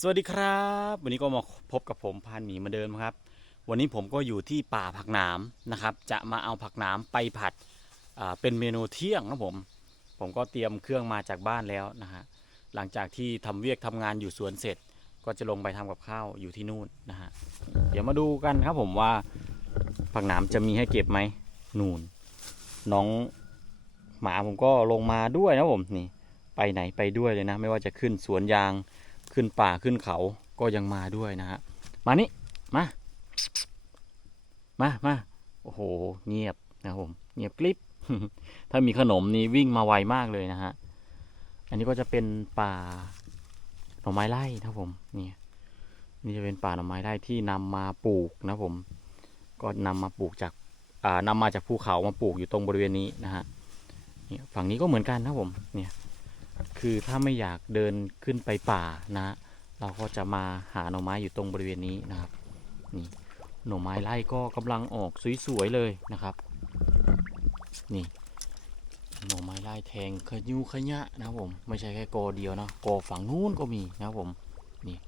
สวัสดีครับ วันนี้ก็มาพบกับผมพานหมีมาเดิมครับ วันนี้ผมก็อยู่ที่ป่าผักหนามนะครับ จะมาเอาผักหนามไปผัดเป็นเมนูเที่ยงนะผม ผมก็เตรียมเครื่องมาจากบ้านแล้วนะฮะหลังจากที่ทำเวียกทำงานอยู่สวนเสร็จ ก็จะลงไปทำกับข้าวอยู่ที่นู่นนะฮะเดี๋ยวมาดูกันครับผมว่าผักหนามจะมีให้เก็บไหมนู่นน้องหมาผมก็ลงมาด้วยนะผมนี่ไปไหนไปด้วยเลยนะ ไม่ว่าจะขึ้นสวนยาง ขึ้นป่าขึ้นเขาก็ยังมาด้วยนะฮะมานี่มา มามาโอ้โห เงียบนะผมเงียบกริบถ้ามีขนมนี่วิ่งมาไวมากเลยนะฮะอันนี้ก็จะเป็นป่าหน่อไม้ไร่นะผมนี่นี่จะเป็นป่าหน่อไม้ไร่ที่นำมาปลูกนะผม ก็นำมาปลูกจากอ่านำมาจากภูเขามาปลูกอยู่ตรงบริเวณนี้นะฮะฝั่งนี้ก็เหมือนกันนะผมเนี่ย คือถ้าไม่อยากเดินขึ้นไปป่านะ เราก็จะมาหาหน่อไม้อยู่ตรงบริเวณนี้นะครับนี่หน่อไม้ไร่ก็กำลังออกสวยๆเลยนะครับ นี่หน่อไม้ไร่แทงขยุขยะนะครับผมไม่ใช่แค่กอเดียวนะกอฝั่งนู้นก็มีนะครับผมนี่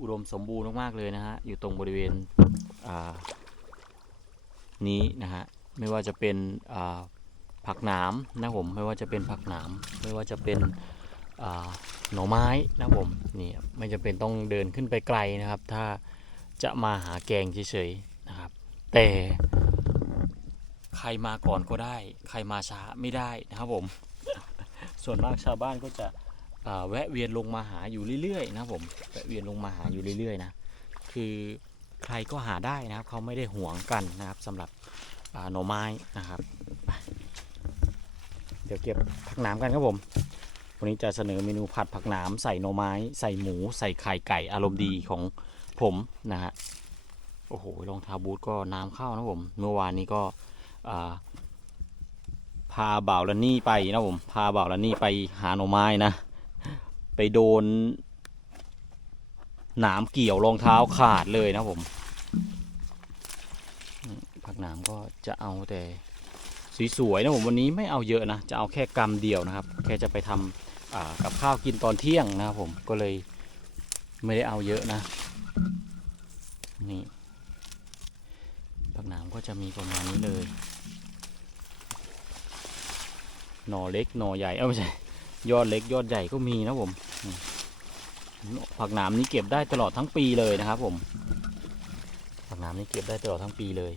อุดมสมบูรณ์มากๆเลยนะฮะอยู่ตรงบริเวณอ่านี้นะฮะไม่ว่าจะเป็นอ่า ผักหนามนะผมไม่ว่าจะเป็นผักหนามไม่ว่าจะเป็นหน่อไม้นะผมนี่ไม่จะเป็นต้องเดินขึ้นไปไกลนะครับ ถ้าจะมาหาแกงเฉยๆนะครับ แต่ใครมาก่อนก็ได้ ใครมาช้าไม่ได้นะครับผม ส่วนมากชาวบ้านก็จะแวะเวียนลงมาหาอยู่เรื่อยๆนะผมแวะเวียนลงมาหาอยู่เรื่อยๆนะคือใครก็หาได้นะครับ เขาไม่ได้หวงกันนะครับสำหรับหน่อไม้นะครับ ดี๋ยวเก็บผักหนามกันครับผม วันนี้จะเสนอเมนูผัดผักหนามใส่หน่อไม้ ใส่หมู ใส่ไข่ไก่อารมณ์ดีของผมนะฮะ โอ้โหรองเท้าบูทก็น้ำเข้านะผม เมื่อวานนี้ก็อ่าพาบ่าวละนี่ไปนะผม พาบ่าวละนี่ไปหาหน่อไม้นะ ไปโดนหนามเกี่ยวรองเท้าขาดเลยนะผมผักหนามก็จะเอาแต่ สวยๆนะผมวันนี้ไม่เอาเยอะนะ จะเอาแค่กำเดียวนะครับ แค่จะไปทำกับข้าวกินตอนเที่ยงนะครับผมก็เลยไม่ได้เอาเยอะนะนี่ผักหนามก็จะมีประมาณนี้เลย หน่อเล็กหน่อใหญ่เอ้าไม่ใช่ยอดเล็กยอดใหญ่ก็มีนะผมผักหนามนี้เก็บได้ตลอดทั้งปีเลยนะครับผมผักหนามนี้เก็บได้ตลอดทั้งปีเลย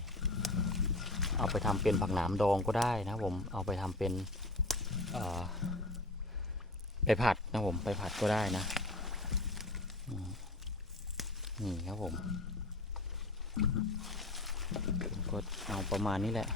เอาไปทำเป็นผักหนามดองก็ได้นะผมเอาไปทำเป็นไปผัดนะผมไปผัดก็ได้นะนี่ครับผมก็เอาประมาณนี้แหละ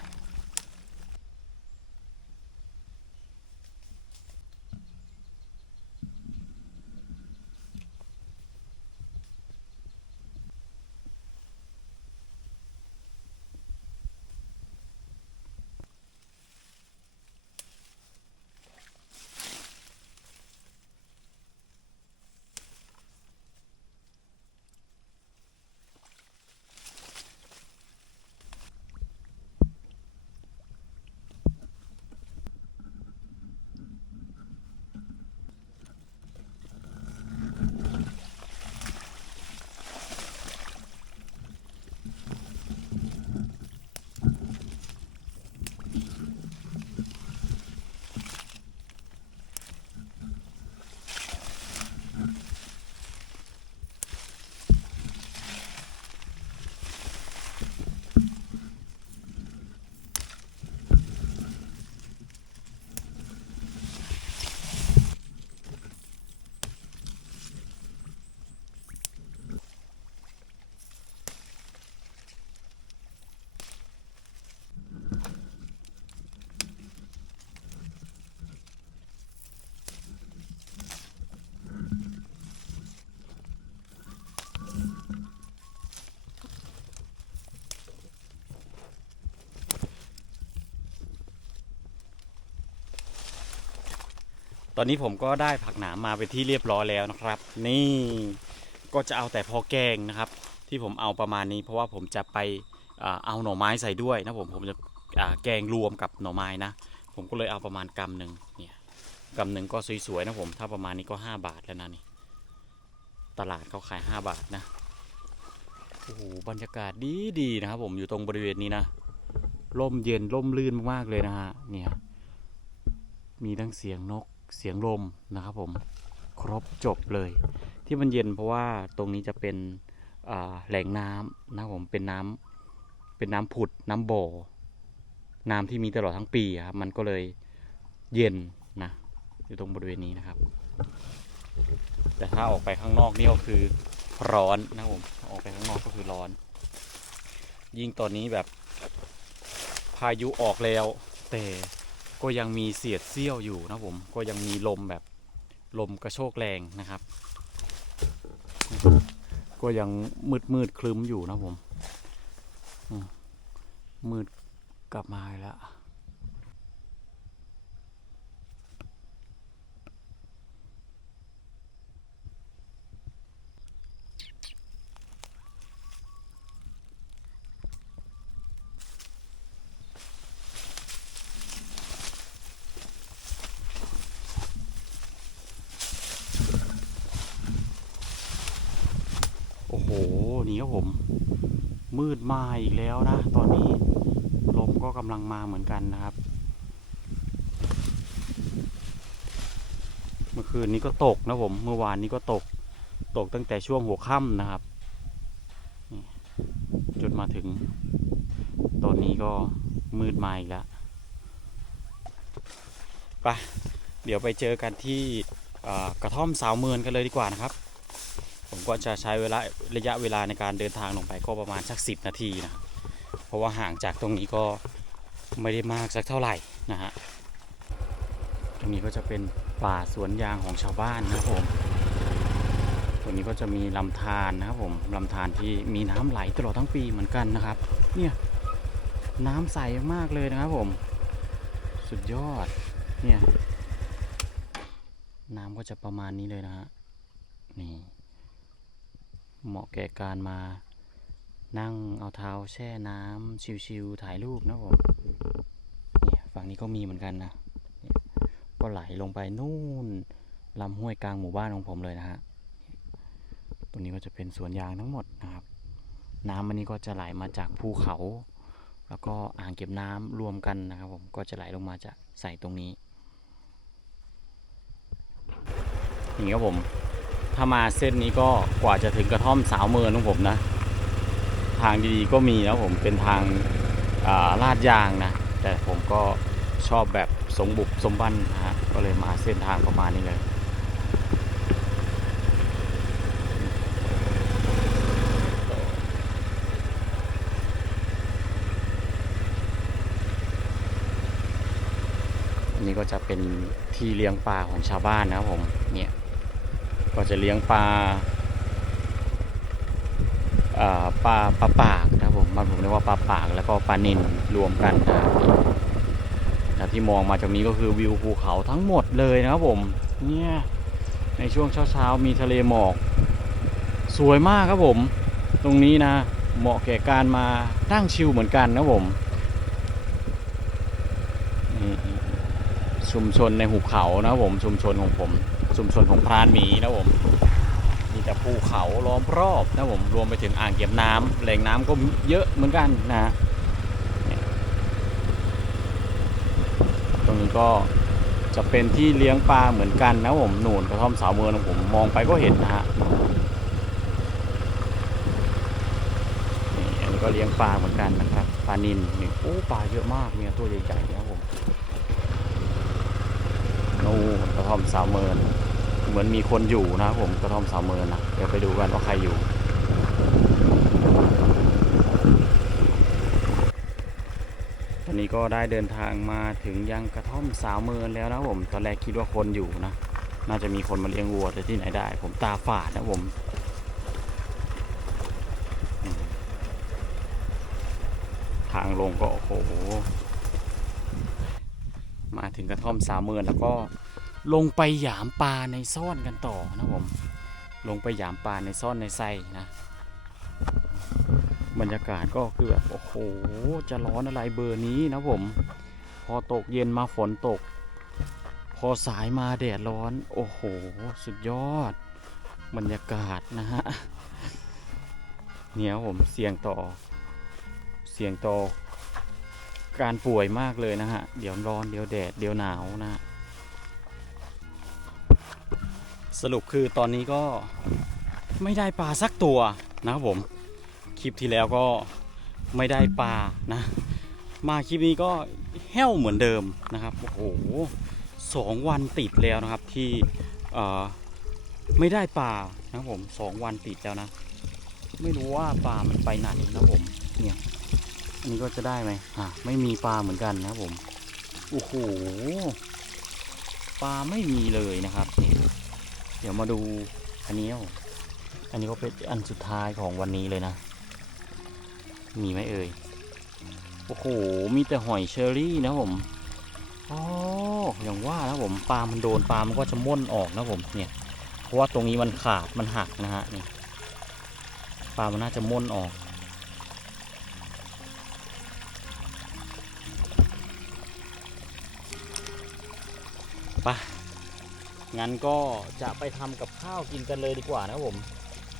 ตอนนี้ผมก็ได้ผักหนามมาเป็นที่เรียบร้อยแล้วนะครับ นี่ก็จะเอาแต่พอแกงนะครับ ที่ผมเอาประมาณนี้ เพราะว่าผมจะไปเอาหน่อไม้ใส่ด้วยนะผมผมจะแกงรวมกับหน่อไม้นะ ผมก็เลยเอาประมาณกำหนึ่งเนี่ยกำหนึ่งก็สวยๆนะผม ถ้าประมาณนี้ก็ 5 บาทแล้วนะนี่ ตลาดเขาขาย 5 บาทนะโอ้โหบรรยากาศดีดีนะครับผมอยู่ตรงบริเวณนี้นะร่มเย็นร่มลื่นมากๆเลยนะฮะเนี่ยมีทั้งเสียงนก เสียงลมนะครับผมครบจบเลย ที่มันเย็นเพราะว่าตรงนี้จะเป็นแหล่งน้ำนะครับผมเป็นน้ำเป็นน้ำผุดน้ำบ่อน้ำที่มีตลอดทั้งปีครับมันก็เลยเย็นนะอยู่ตรงบริเวณนี้นะครับ แต่ถ้าออกไปข้างนอกนี่ก็คือร้อนนะครับผมออกไปข้างนอกก็คือร้อน ยิ่งตอนนี้แบบพายุออกแล้ว แต่ ก็ยังมีเสียดเสี้ยวอยู่นะผมก็ยังมีลมแบบลมกระโชกแรงนะครับ ก็ยังมืดมืดคลึ้มอยู่นะผมมืดกลับมาแล้ว โอ้โห นี่ครับผม มืดมาอีกแล้วนะ ตอนนี้ลมก็กำลังมาเหมือนกันนะครับ เมื่อคืนนี้ก็ตกนะผม เมื่อวานนี้ก็ตก ตกตั้งแต่ช่วงหัวค่ำนะครับนี่จนมาถึง ตอนนี้ก็มืดมาอีกแล้วไปเดี๋ยวไปเจอกันที่กระท่อมสาวเมือนกันเลยดีกว่านะครับ ก็จะใช้เวลาระยะเวลาในการเดินทางลงไปก็ประมาณสักสินาทีนะ เพราะว่าห่างจากตรงนี้ก็ไม่ได้มากสักเท่าไหร่นะฮะ ตรงนี้ก็จะเป็นป่าสวนยางของชาวบ้านนะครับผม ตรงนี้ก็จะมีลำธารนะครับผมลำธารที่มีน้ำไหลตลอดทั้งปีเหมือนกันนะครับ เนี่ยน้ำใสมากเลยนะครับผม สุดยอด เนี่ย น้ำก็จะประมาณนี้เลยนะฮะ นี่ เหมาะแก่การมานั่งเอาเท้าแช่น้ำชิวๆถ่ายรูปนะผมเนี่ยฝั่งนี้ก็มีเหมือนกันนะนก็ไหลลงไปนู่นลำห้วยกลางหมู่บ้านของผมเลยนะฮะตรงนี้ก็จะเป็นสวนยางทั้งหมดนะครับ น้ำอันนี้ก็จะไหลมาจากภูเขา แล้วก็อ่างเก็บน้ำรวมกันนะครับผมก็จะไหลลงมาจากใส่ตรงนี้นี่ครับผม ถ้ามาเส้นนี้ก็กว่าจะถึงกระท่อมสาวเมินของผมนะ ทางดีๆก็มีนะผมเป็นทางาลาดยางนะ แต่ผมก็ชอบแบบสมบุกสมบันนะฮะก็เลยมาเส้นทางประมาณนี้เลยนนี้ก็จะเป็นที่เลี้ยงปลาของชาวบ้านนะครับผมเนี่ย ก็จะเลี้ยงปลาปลาปลาปากนะครับผมบ้านผมเรียกว่าปลาปากแล้วก็ปลานิลรวมกันนะครับแล้วที่มองมาจากนี้ก็คือวิวภูเขาทั้งหมดเลยนะครับผมเนี่ยในช่วงเช้าๆมีทะเลหมอก สวยมากครับผม ตรงนี้นะเหมาะแก่การมานั่งชิลเหมือนกันนะผมชุมชนในหุบเขานะครับผมชุมชนของผม ชุมชนของพรานหมีนะผมมีแต่ภูเขาล้อมรอบนะผมรวมไปถึงอ่างเก็บน้ำแหล่งน้ำก็เยอะเหมือนกันนะตรงนี้ก็จะเป็นที่เลี้ยงปลาเหมือนกันนะผมหนูนกระท่อมสาวเมืองผมมองไปก็เห็นนะฮะนี่อันนี้ก็เลี้ยงปลาเหมือนกันนะครับปลานินนี่โอ้ปลาเยอะมากเนี่ยตัวใหญ่ๆนะผมนู่นกระท่อมสาวเมือง มือนมีคนอยู่นะครับผมกระท่อมสาวเมินนะเดี๋ยวไปดูกันว่าใครอยู่ตอนนี้ก็ได้เดินทางมาถึงยังกระท่อมสาวเมินแล้วนะผมตอนแรกคิดว่าคนอยู่นะน่าจะมีคนมาเลี้ยงวัวแต่ที่ไหนได้ ผมตาฝาดนะผมทางลงก็โอ้โหมาถึงกระท่อมสาวเมินแล้วก็ ลงไปหยามปลาในซ่อนกันต่อนะผมลงไปหยามปลาในซ่อนในไส้นะ บรรยากาศก็คือแบบโอ้โหจะร้อนอะไรเบอร์นี้นะผม พอตกเย็นมาฝนตก พอสายมาแดดร้อน โอ้โห สุดยอด บรรยากาศนะฮะเนี่ยผมเสี่ยงต่อ เสี่ยงต่อการป่วยมากเลยนะฮะ เดี๋ยวร้อนเดี๋ยวแดดเดี๋ยวหนาวนะ สรุปคือตอนนี้ก็ไม่ได้ปลาสักตัวนะครับผม คลิปที่แล้วก็ไม่ได้ปลานะ มาคลิปนี้ก็แห้วเหมือนเดิมนะครับ โอ้โหสองวันติดแล้วนะครับที่เออไม่ได้ปลานะครับผมสองวันติดแล้วนะ ไม่รู้ว่าปลามันไปไหนนะครับผมเนี่ยอันนี้ก็จะได้ไหมอะไม่มีปลาเหมือนกันนะครับผมโอ้โหปลาไม่มีเลยนะครับนี่ เดี๋ยวมาดูอันนี้อาอันนี้ก็เป็นอันสุดท้ายของวันนี้เลยนะ มีไหมเอ่ย โอ้โห มีแต่หอยเชอรี่นะผมอ๋ออย่างว่านะผมปลามันโดนปลามันก็จะม่นออกนะผมเนี่ย เพราะว่าตรงนี้มันขาดมันหักนะฮะนี่ปลามันน่าจะม่นออกไป งั้นก็จะไปทำกับข้าวกินกันเลยดีกว่านะผม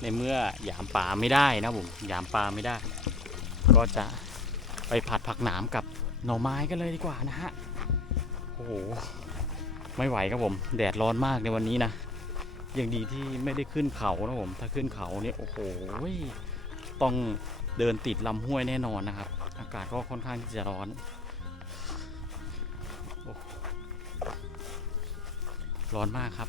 ในเมื่อหยามปลาไม่ได้นะผมหยามปลาไม่ได้ ก็จะไปผัดผักหนามกับหน่อไม้กันเลยดีกว่านะฮะโอ้โหไม่ไหวครับผมแดดร้อนมากในวันนี้นะยังดีที่ไม่ได้ขึ้นเขานะผมถ้าขึ้นเขาเนี่ยโอ้โหต้องเดินติดลำห้วยแน่นอนนะครับ อากาศก็ค่อนข้างที่จะร้อน ร้อนมากครับ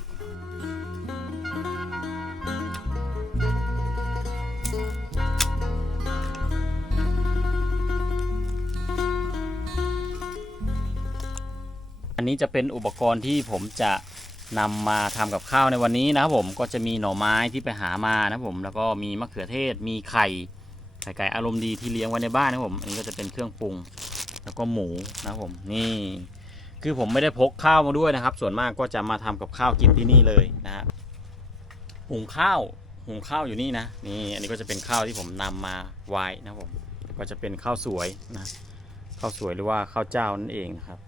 อันนี้จะเป็นอุปกรณ์ที่ผมจะนำมาทำกับข้าวในวันนี้นะครับผมก็จะมีหน่อไม้ที่ไปหามานะครับผมแล้วก็มีมะเขือเทศ มีไข่ไข่ไก่อารมณ์ดีที่เลี้ยงไว้ในบ้านนะครับผมอันนี้ก็จะเป็นเครื่องปรุง แล้วก็หมูนะครับผมนี่ คือผมไม่ได้พกข้าวมาด้วยนะครับ ส่วนมากก็จะมาทำกับข้าวกินที่นี่เลยนะฮะหุงข้าวหุงข้าวอยู่นี่นะนี่อันนี้ก็จะเป็นข้าวที่ผมนำมาไว้นะผมก็จะเป็นข้าวสวยนะข้าวสวยหรือว่าข้าวเจ้านั่นเองนะครับ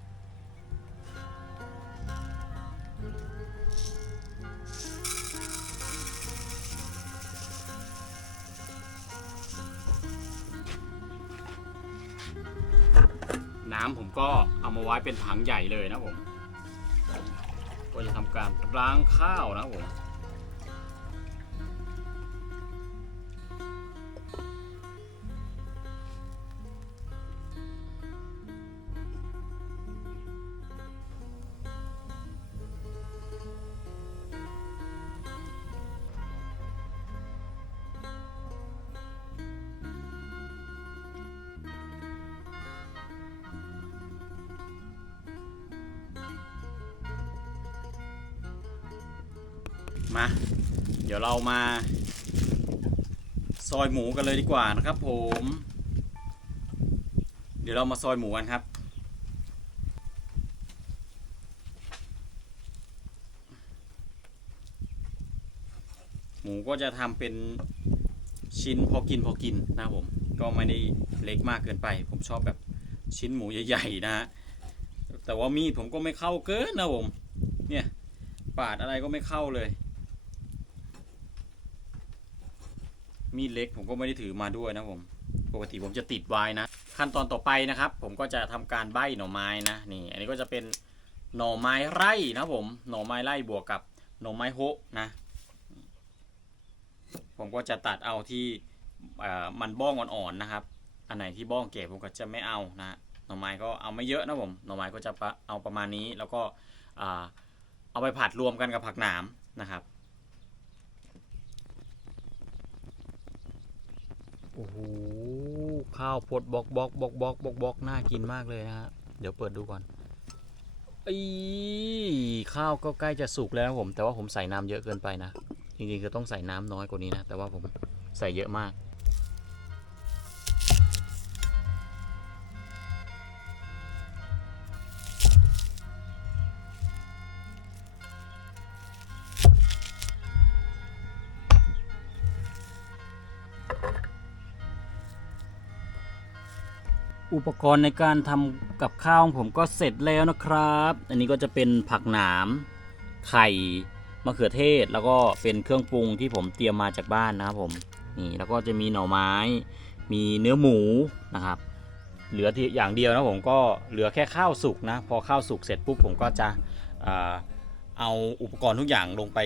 น้ำผมก็เอามาไว้เป็นถังใหญ่เลยนะผม ก็จะทำการล้างข้าวนะผม ยวเรามา ซอยหมูกันเลยดีกว่านะครับ ผม เดี๋ยวเรามาซอยหมูกันครับ หมูก็จะทำเป็นชิ้นพอกินพอกินนะครับผม ก็ไม่ได้เล็กมากเกินไป ผมชอบแบบชิ้นหมูใหญ่ๆนะฮะแต่ว่ามีดผมก็ไม่เข้าเกินนะผม เนี่ย ปาดอะไรก็ไม่เข้าเลย มีดเล็กผมก็ไม่ได้ถือมาด้วยนะผม ปกติผมจะติดไว้นะ ขั้นตอนต่อไปนะครับ ผมก็จะทำการใบหน่อไม้นะนี่ อันนี้ก็จะเป็นหน่อไม้ไร่นะผมหน่อไม้ไร่บวกกับหน่อไม้โฮะนะ ผมก็จะตัดเอาที่มันบ้องอ่อนๆนะครับ อันไหนที่บ้องเก็บผมก็จะไม่เอานะหน่อไม้ก็เอาไม่เยอะนะผมหน่อไม้ก็จะเอาประมาณนี้แล้วก็เอาไปผัดรวมกันกับผักหนามนะครับ โอ้โห ข้าวพดบอกบอกบอกบอกบอกบอกน่ากินมากเลยนะฮะ เดี๋ยวเปิดดูก่อนอีข้าวก็ใกล้จะสุกแล้วผม แต่ว่าผมใส่น้ำเยอะเกินไปนะ จริงๆคือต้องใส่น้ำน้อยกว่านี้นะ แต่ว่าผมใส่เยอะมาก อุปกรณ์ในการทำกับข้าวของผมก็เสร็จแล้วนะครับ อันนี้ก็จะเป็นผักหนาม ไข่มะเขือเทศ แล้วก็เป็นเครื่องปรุงที่ผมเตรียมมาจากบ้านนะครับผม นี่แล้วก็จะมีหน่อไม้ มีเนื้อหมูนะครับ เหลือที่อย่างเดียวนะผมก็เหลือแค่ข้าวสุกนะ พอข้าวสุกเสร็จปุ๊บผมก็จะเอาอุปกรณ์ทุกอย่างลงไป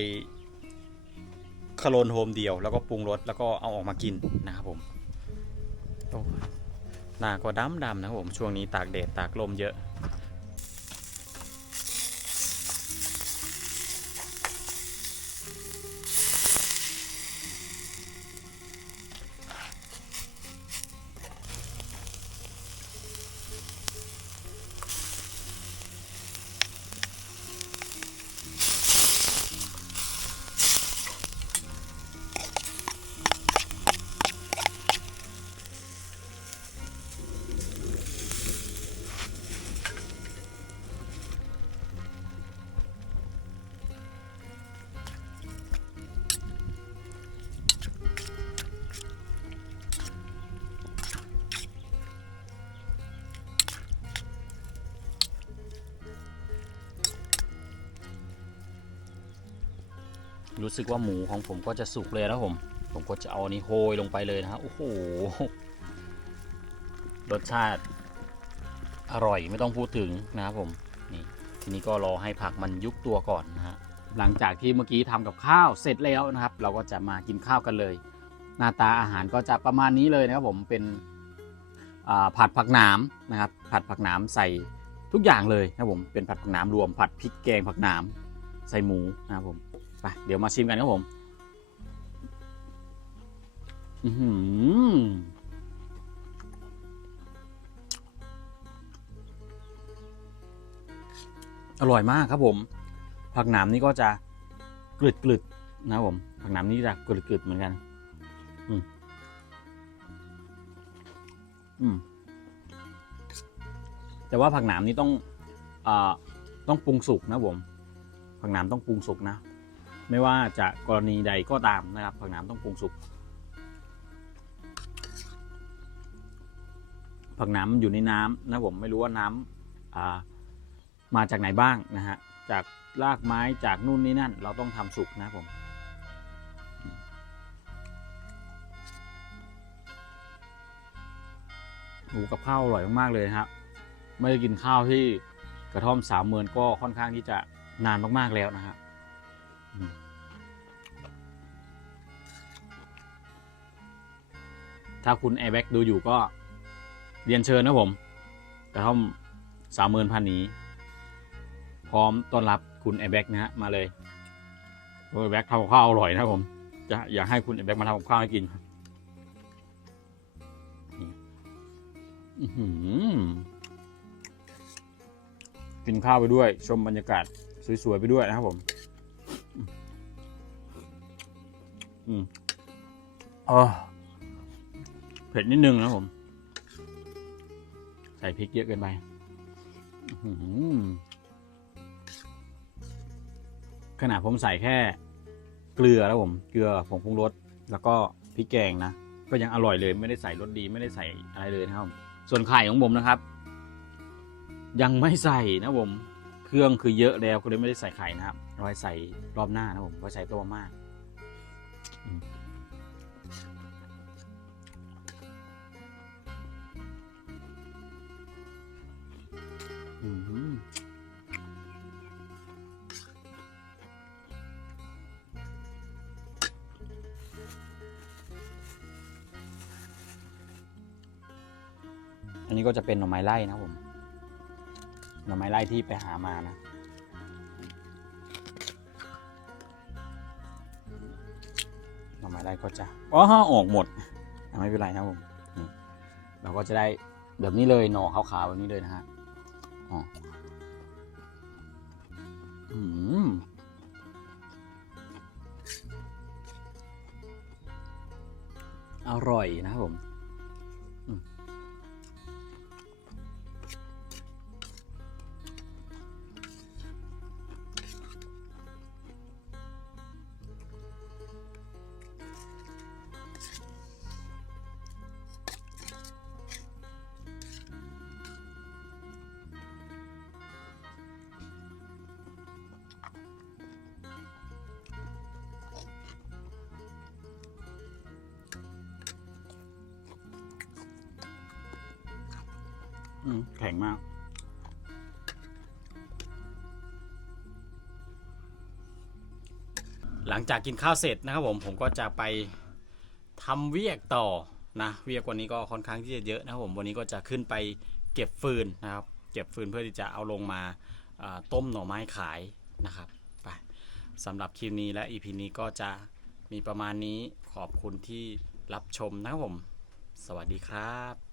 คโลนโฮมเดียว แล้วก็ปรุงรสแล้วก็เอาออกมากินนะครับผม หน้าก็ดำดำนะครับผมช่วงนี้ตากแดดตากลมเยอะ รู้สึกว่าหมูของผมก็จะสุกเลยนะผม ผมก็จะเอานี้โหยลงไปเลยนะฮะโอ้โหรสชาติอร่อยไม่ต้องพูดถึงนะครับผมนี่ทีนี้ก็รอให้ผักมันยุบตัวก่อนนะฮะหลังจากที่เมื่อกี้ทำกับข้าวเสร็จแล้วนะครับ เราก็จะมากินข้าวกันเลย หน้าตาอาหารก็จะประมาณนี้เลยนะครับผมเป็นผัดผักหนามนะครับ ผัดผักหนามใส่ทุกอย่างเลยนะครับผมเป็นผัดผักหนามรวมผัดพริกแกงผักหนามใส่หมูนะครับผม ไปเดี๋ยวมาชิมกันครับผม อือหือร่อยมากครับผม ผักหนามนี่ก็จะกรึดกรึดๆนะครับผม ผักหนามนี่จะกรึดกรึดๆเหมือนกัน อืมอืมแต่ว่าผักหนามนี่ต้องอ่าต้องปรุงสุกนะผม ผักหนามต้องปรุงสุกนะ ไม่ว่าจะกรณีใดก็ตามนะครับผักหนามต้องปรุงสุกผักหนามมันอยู่ในน้ำนะผมไม่รู้ว่าน้ำามาจากไหนบ้างนะฮะจากรากไม้จากนู่นนี่นั่น เราต้องทำสุกนะผมหมูกับข้าวอร่อยมากๆเลยครับไม่ได้กินข้าวที่กระท่อมสามเมือนก็ค่อนข้างที่จะนานมากๆแล้วนะฮะอืม ถ้าคุณแอร์แบ็กดูอยู่ก็เรียนเชิญนะผม กระท่อมสามเมือนพันนี้ พร้อมต้อนรับคุณแอร์แบ็กนะฮะ มาเลยแอร์แบ็กทำข้าวอร่อยนะผม จะอยากให้คุณแอร์แบ็กมาทำข้าวให้กินกินข้าวไปด้วย ชมบรรยากาศสวย ๆ ไปด้วยนะครับผม อืมอ๋อเผ็ดนิดนึงนะผม ใส่พริกเยอะเกินไปขนาดผมใส่แค่ เกลือแล้วผม เกลือผงปรุงรสแล้วก็พริกแกงนะ ก็ยังอร่อยเลย ไม่ได้ใส่รสดีไม่ได้ใส่อะไรเลยนะครับ ส่วนไข่ของผมนะครับ ยังไม่ใส่นะผม เครื่องคือเยอะแล้วก็เลยไม่ได้ใส่ไข่นะครับราไว้ใส่รอบหน้านะผมไว้ใส่ตัวมาก อันนี้ก็จะเป็นหน่อไม้ไล่นะผม หน่อไม้ไล่ที่ไปหามานะ น่อไม้ไล่ก็จะอ๋อออกหมดอะไม่เป็นไรนะครับผมนี่เราก็จะได้แบบนี้เลยหน่อขาวๆแบบนี้เลยนะฮะอ๋ออืมอร่อยนะครับผม อืมแข็งมาก หลังจากกินข้าวเสร็จนะครับผมผมก็จะไปทำเวียกต่อนะเวียกวันนี้ก็ค่อนข้างที่จะเยอะนะครับผมวันนี้ก็จะขึ้นไปเก็บฟืนนะครับ เก็บฟืนเพื่อที่จะเอาลงมาต้มหน่อไม้ขายนะครับไปสำหรับคลิปนี้และ EP นี้ก็จะมีประมาณนี้ขอบคุณที่รับชมนะครับผม สวัสดีครับ